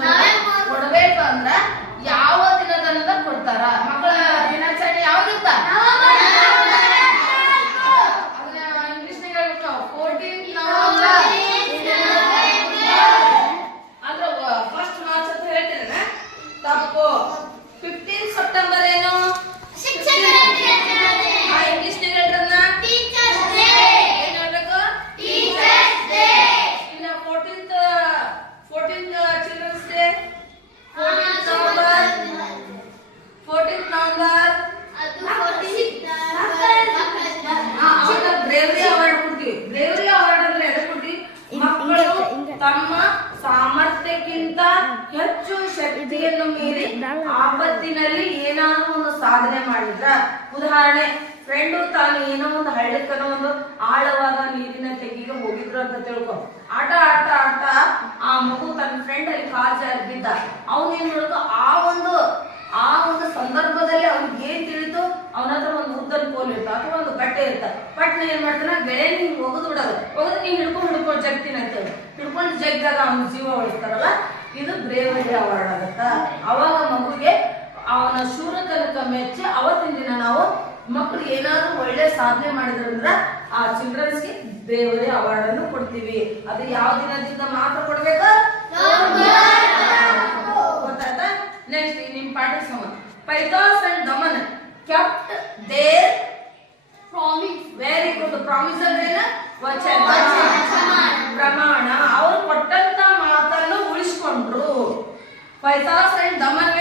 ಶಕ್ತಿಯನ್ನು ಮೀರಿ ಆಪತ್ತಿನಲ್ಲಿ ಏನಾದ್ರೂ ಒಂದು ಸಾಧನೆ ಮಾಡಿದ್ರ, ಉದಾಹರಣೆ ಫ್ರೆಂಡು ತಾನು ಏನೋ ಒಂದು ಹಳ್ಳಕ್ಕನ ಒಂದು ಆಳವಾದ ನೀರಿನ ತೆಗಿಗೆ ಹೋಗಿದ್ರು ಅಂತ ತಿಳ್ಕೊ. ಆಟ ಆಡ್ತಾ ಆಡ್ತಾ ಆ ಮಗು ತನ್ನ ಫ್ರೆಂಡ್ ಅಲ್ಲಿ ಕಾಲ್ ಜಾರಿ ಬಿದ್ದ. ಅವನೇನ್ ಮಾಡೋದು, ಆ ಒಂದು ಸಂದರ್ಭದಲ್ಲಿ ಅವ್ನಿಗೆ ಏನ್ ತಿಳಿತು, ಅವನ ಹತ್ರ ಒಂದು ಉದ್ದನ್ ಕೋಲ್ ಇರ್ತ ಅಥವಾ ಒಂದು ಬಟ್ಟೆ ಇರ್ತ. ಪಟ್ನ ಏನ್ ಮಾಡ್ತಾನ, ಗೆಳೆಯ ಹಿಂಗ್ ಒಗದು ಬಿಡೋದು. ಒಗದು ನೀವ್ ಹಿಡ್ಕೊಂಡು ಜಗ್ತೀನಿ ಅಂತೇಳಿ ಹಿಡ್ಕೊಂಡು ಜಗ್ದಾಗ ಅವನ ಜೀವ ಉಳಿಸ್ತಾರಲ್ಲ, ಇದು ಬ್ರೇವರಿ ಅವಾರ್ಡ್ ಆಗತ್ತ. ಅವಾಗ ಮಗುಗೆ ಅವನ ಶೂರತನಕ ಮೆಚ್ಚಿ ಅವತ್ತಿನ ದಿನ ನಾವು ಮಕ್ಕಳು ಏನಾದ್ರೂ ಒಳ್ಳೆ ಸಾಧನೆ ಮಾಡಿದ್ರಂದ್ರ ಆ ಚಿಲ್ಡ್ರನ್ಸ್ಗೆ ಬ್ರೇವರಿ ಅವಾರ್ಡ್ ಅನ್ನು ಕೊಡ್ತೀವಿ. ಅದು ಯಾವ ದಿನದಿಂದ ಮಾತ್ರ ಕೊಡ್ಬೇಕ ಗೊತ್ತಾಯ್ತಾ? ನೆಕ್ಸ್ಟ್ ನಿಮ್ ಪಾಠ ಸಮ Pythias and Damon kept their promise. Very good. Promise ಅಂದ್ರೆ ವಚನ, ಪ್ರಮಾಣ. ಅವರು ಕೊಟ್ಟಂತ ಮಾತನ್ನು ಉಳಿಸ್ಕೊಂಡ್ರು. ಪೈಥಾಸ್ ಅಂಡ್ ದಮನ್